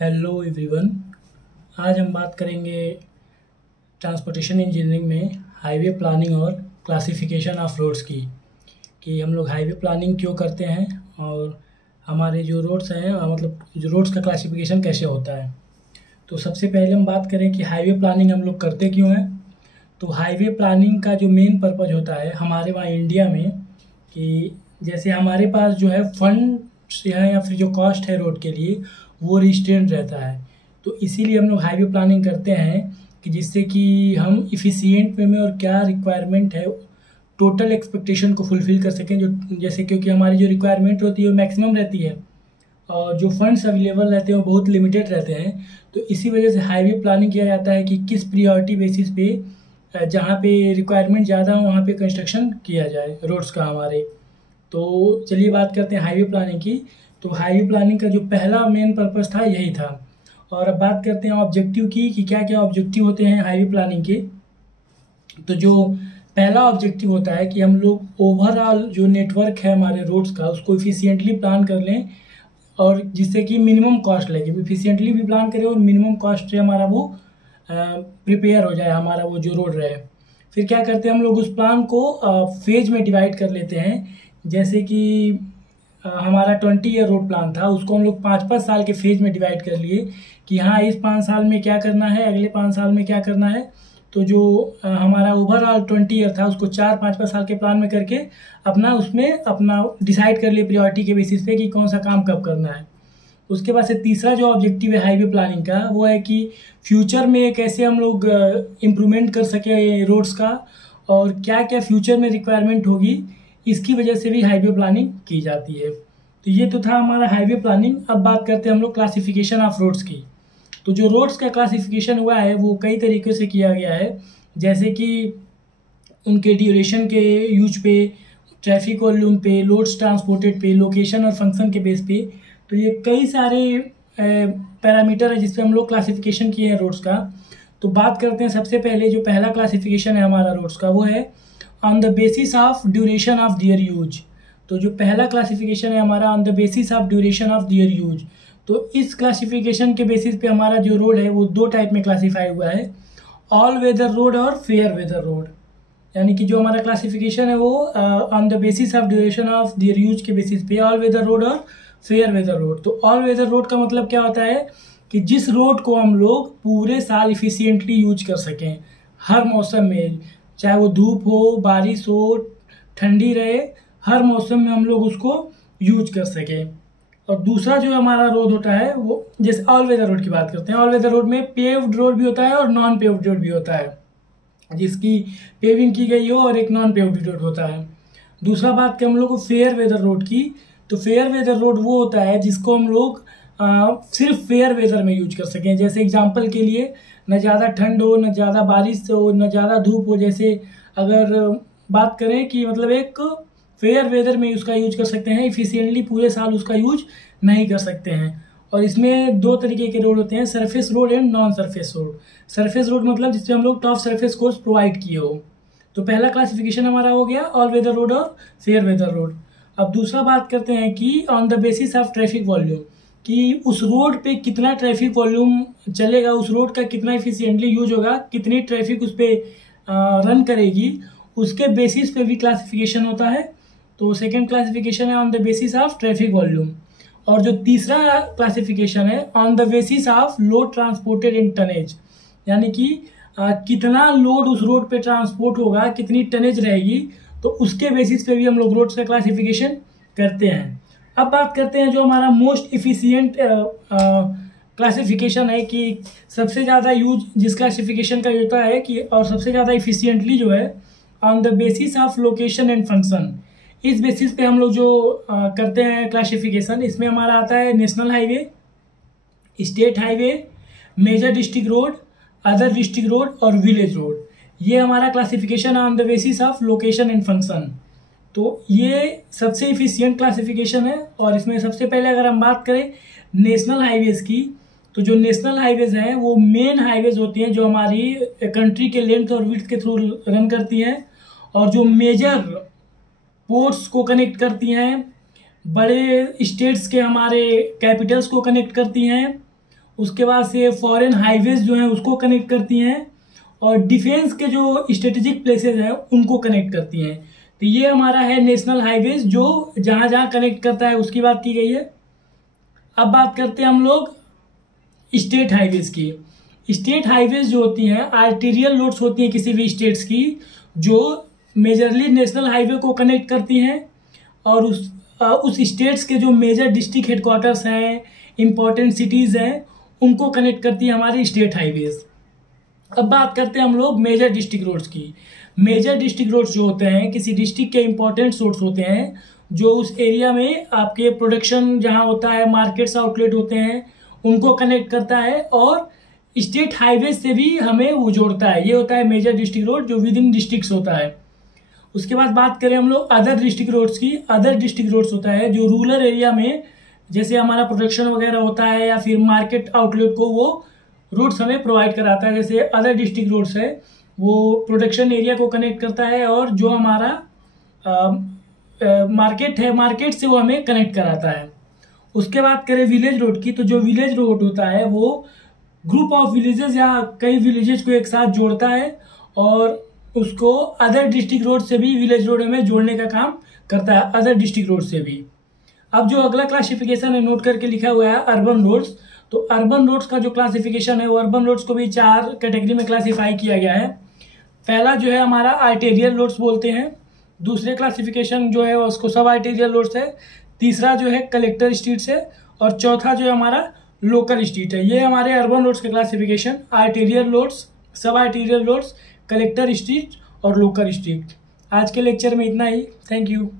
Hello everyone. आज हम बात करेंगे ट्रांसपोर्टेशन इंजीनियरिंग में हाईवे प्लानिंग और क्लासिफिकेशन ऑफ रोड्स की कि हम लोग हाईवे प्लानिंग क्यों करते हैं और हमारे जो रोड्स हैं मतलब जो रोड्स का क्लासिफिकेशन कैसे होता है। तो सबसे पहले हम बात करें कि हाईवे प्लानिंग हम लोग करते क्यों हैं। तो हाईवे प्लानिंग का जो मेन पर्पज़ होता है हमारे वहाँ इंडिया में कि जैसे हमारे पास जो है फंड्स है या फिर जो कॉस्ट है रोड के लिए वो रिस्ट्रेंट रहता है। तो इसीलिए हम लोग हाईवे प्लानिंग करते हैं कि जिससे कि हम इफ़िशिएंट वे में और क्या रिक्वायरमेंट है टोटल एक्सपेक्टेशन को फुलफ़िल कर सकें। जो जैसे क्योंकि हमारी जो रिक्वायरमेंट होती है वो मैक्सिमम रहती है और जो फंड्स अवेलेबल रहते हैं वो बहुत लिमिटेड रहते हैं। तो इसी वजह से हाईवे प्लानिंग किया जाता है कि किस प्रायोरिटी बेसिस पे जहाँ पे रिक्वायरमेंट ज़्यादा हो वहाँ पे कंस्ट्रक्शन किया जाए रोड्स का हमारे। तो चलिए बात करते हैं हाईवे प्लानिंग की। तो हाईवे प्लानिंग का जो पहला मेन पर्पस था यही था। और अब बात करते हैं ऑब्जेक्टिव की कि क्या क्या ऑब्जेक्टिव होते हैं हाईवे प्लानिंग के। तो जो पहला ऑब्जेक्टिव होता है कि हम लोग ओवरऑल जो नेटवर्क है हमारे रोड्स का उसको इफ़िशिएंटली प्लान कर लें और जिससे कि मिनिमम कॉस्ट लगे। इफ़िशिएंटली भी प्लान करें और मिनिमम कॉस्ट से हमारा वो प्रिपेयर हो जाए हमारा वो जो रोड रहे। फिर क्या करते हैं हम लोग उस प्लान को फेज में डिवाइड कर लेते हैं। जैसे कि हमारा 20 ईयर रोड प्लान था उसको हम लोग 5-5 साल के फेज में डिवाइड कर लिए कि हाँ इस 5 साल में क्या करना है, अगले 5 साल में क्या करना है। तो जो हमारा ओवरऑल 20 ईयर था उसको 4-5 साल के प्लान में करके उसमें अपना डिसाइड कर लिए प्रायोरिटी के बेसिस पे कि कौन सा काम कब करना है। उसके बाद से तीसरा जो ऑब्जेक्टिव है हाईवे प्लानिंग का वो है कि फ्यूचर में कैसे हम लोग इम्प्रूवमेंट कर सके रोड्स का और क्या क्या फ्यूचर में रिक्वायरमेंट होगी, इसकी वजह से भी हाईवे प्लानिंग की जाती है। तो ये तो था हमारा हाईवे प्लानिंग। अब बात करते हैं हम लोग क्लासिफिकेशन ऑफ रोड्स की। तो जो रोड्स का क्लासिफिकेशन हुआ है वो कई तरीक़ों से किया गया है, जैसे कि उनके ड्यूरेशन के यूज पे, ट्रैफिक वॉल्यूम पे, लोड्स ट्रांसपोर्टेड पे, लोकेशन और फंक्शन के बेस पे। तो ये कई सारे पैरामीटर है जिस पे हम लोग क्लासिफिकेशन किए हैं रोड्स का। तो बात करते हैं सबसे पहले जो पहला क्लासिफिकेशन है हमारा रोड्स का वो है on the basis of duration of their use. तो जो पहला क्लासिफिकेशन है हमारा on the basis of duration of their use. तो इस क्लासिफिकेशन के बेसिस पे हमारा जो रोड है वो दो टाइप में क्लासीफाई हुआ है, ऑल वेदर रोड और फेयर वेदर रोड। यानी कि जो हमारा क्लासिफिकेशन है वो on the basis of duration of their use के बेसिस पे ऑल वेदर रोड और फेयर वेदर रोड। तो ऑल वेदर रोड का मतलब क्या होता है कि जिस रोड को हम लोग पूरे साल इफ़िशिएंटली यूज कर सकें हर मौसम में, चाहे वो धूप हो, बारिश हो, ठंडी रहे, हर मौसम में हम लोग उसको यूज कर सकें। और दूसरा जो हमारा रोड होता है वो जैसे ऑल वेदर रोड की बात करते हैं, ऑल वेदर रोड में पेव्ड रोड भी होता है और नॉन पेव्ड रोड भी होता है, जिसकी पेविंग की गई हो, और एक नॉन पेव्ड रोड होता है। दूसरा बात करें हम लोग को फेयर वेदर रोड की। तो फेयर वेदर रोड वो होता है जिसको हम लोग सिर्फ फेयर वेदर में यूज कर सकें। जैसे एग्जांपल के लिए न ज़्यादा ठंड हो, न ज़्यादा बारिश हो, न ज़्यादा धूप हो। जैसे अगर बात करें कि मतलब एक फेयर वेदर में उसका यूज कर सकते हैं, इफिशिएंटली पूरे साल उसका यूज नहीं कर सकते हैं। और इसमें दो तरीके के रोड होते हैं, surface road and non surface road. Surface road मतलब जिसपे हम लोग टॉप सरफेस कोर्स प्रोवाइड किए हो। तो पहला क्लासिफिकेशन हमारा हो गया ऑल वेदर रोड और फेयर वेदर रोड। अब दूसरा बात करते हैं कि on the basis of traffic volume, कि उस रोड पे कितना ट्रैफिक वॉल्यूम चलेगा, उस रोड का कितना इफिशिएंटली यूज होगा, कितनी ट्रैफिक उस पर रन करेगी, उसके बेसिस पे भी क्लासिफिकेशन होता है। तो सेकंड क्लासिफिकेशन है on the basis of traffic volume. और जो तीसरा क्लासिफिकेशन है on the basis of load transported in tonnage, यानी कि कितना लोड उस रोड पे ट्रांसपोर्ट होगा, कितनी टनेज रहेगी, तो उसके बेसिस पे भी हम लोग रोड्स का क्लासिफिकेशन करते हैं। अब बात करते हैं जो हमारा मोस्ट इफिशिएंट क्लासिफिकेशन है कि सबसे ज़्यादा यूज जिस क्लासिफिकेशन का होता है कि और सबसे ज़्यादा इफिशिएंटली जो है on the basis of location and function. इस बेसिस पे हम लोग जो करते हैं क्लासिफिकेशन, इसमें हमारा आता है national highway, state highway, major district road, other district road और विलेज रोड। ये हमारा क्लासिफिकेशन है on the basis of location and function. तो ये सबसे इफिशिएंट क्लासिफिकेशन है। और इसमें सबसे पहले अगर हम बात करें नेशनल हाईवेज़ की, तो जो नेशनल हाईवेज़ हैं वो मेन हाईवेज़ होती हैं जो हमारी कंट्री के लेंथ और विड्थ के थ्रू रन करती हैं और जो मेजर पोर्ट्स को कनेक्ट करती हैं, बड़े स्टेट्स के हमारे कैपिटल्स को कनेक्ट करती हैं उसके बाद से फॉरेन हाईवेज जो हैं उसको कनेक्ट करती हैं, और डिफेंस के जो स्ट्रेटेजिक प्लेसेस हैं उनको कनेक्ट करती हैं। तो ये हमारा है नेशनल हाईवेज जो जहाँ जहाँ कनेक्ट करता है उसकी बात की गई है। अब बात करते हैं हम लोग स्टेट हाईवेज की। स्टेट हाईवेज जो होती हैं आर्टेरियल रोड्स होती हैं किसी भी स्टेट्स की, जो मेजरली नेशनल हाईवे को कनेक्ट करती हैं और उस स्टेट्स के जो मेजर डिस्ट्रिक्ट हेडक्वार्टर्स हैं, इंपॉर्टेंट सिटीज़ हैं, उनको कनेक्ट करती है हमारी स्टेट हाईवेज। अब बात करते हैं हम लोग मेजर डिस्ट्रिक्ट रोड्स की। मेजर डिस्ट्रिक्ट रोड्स जो होते हैं किसी डिस्ट्रिक्ट के इंपॉर्टेंट रोड्स होते हैं जो उस एरिया में आपके प्रोडक्शन जहां होता है, मार्केट्स आउटलेट होते हैं, उनको कनेक्ट करता है और स्टेट हाईवेज से भी हमें वो जोड़ता है। ये होता है मेजर डिस्ट्रिक्ट रोड जो विद इन डिस्ट्रिक्ट्स होता है। उसके बाद बात करें हम लोग अदर डिस्ट्रिक्ट रोड्स की। अदर डिस्ट्रिक्ट रोड्स होता है जो रूरल एरिया में जैसे हमारा प्रोडक्शन वगैरह होता है या फिर मार्केट आउटलेट को वो रोड्स हमें प्रोवाइड कराता है। जैसे अदर डिस्ट्रिक्ट रोड्स है वो प्रोडक्शन एरिया को कनेक्ट करता है और जो हमारा मार्केट है, मार्केट से वो हमें कनेक्ट कराता है। उसके बाद करें विलेज रोड की, तो जो विलेज रोड होता है वो ग्रुप ऑफ विलेजेस या कई विलेजेस को एक साथ जोड़ता है और उसको अदर डिस्ट्रिक्ट रोड से भी विलेज रोड में जोड़ने का काम करता है, अदर डिस्ट्रिक्ट रोड से भी। अब जो अगला क्लासिफिकेशन है नोट करके लिखा हुआ है अर्बन रोड्स। तो अर्बन रोड्स का जो क्लासिफिकेशन है वो अर्बन रोड्स को भी 4 कैटेगरी में क्लासीफाई किया गया है। पहला जो है हमारा आर्टेरियल रोड्स बोलते हैं, दूसरे क्लासिफिकेशन जो है उसको सब आर्टेरियल रोड्स है, तीसरा जो है कलेक्टर स्ट्रीट्स है और चौथा जो है हमारा लोकल स्ट्रीट है। ये हमारे अर्बन रोड्स के क्लासिफिकेशन, आर्टेरियल रोड्स, सब आर्टेरियल रोड्स, कलेक्टर स्ट्रीट और लोकल स्ट्रीट। आज के लेक्चर में इतना ही। Thank you.